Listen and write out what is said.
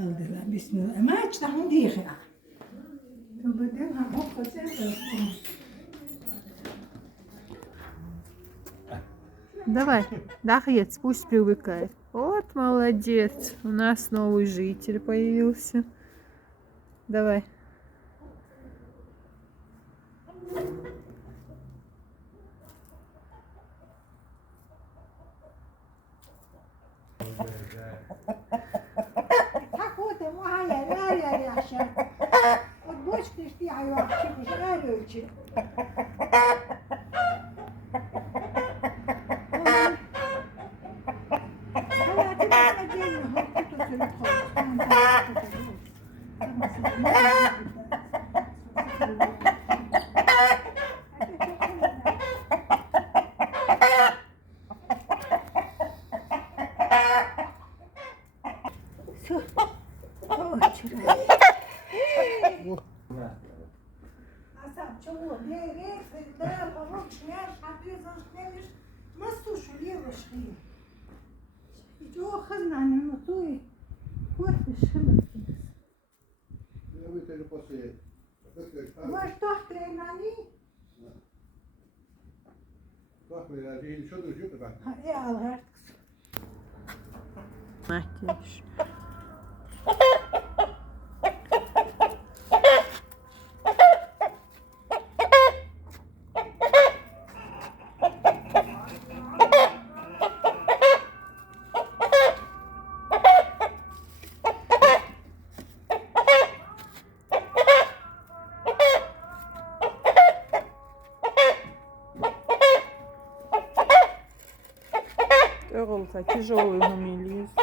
kaldılar. Bismillah. Ama hiç daha değil ya. Tövbeden ha hop kazandı. Давай, Дахьец, пусть привыкает. Вот молодец, у нас новый житель появился. Давай. Так вот, ему ай-яй-яй-яй, yaşa. O boş geçti ayağı çıkmış, öyle ölçü. Asap чего? Да, помочь, мяш, а ты заснешь, масушу левушки. Иди охранание, но то и вот решила. Я вытащу после. Может, что тренали? Bak böyle şu duruyor da bak. Al artık. Makyaj. Тяжелый гумилист.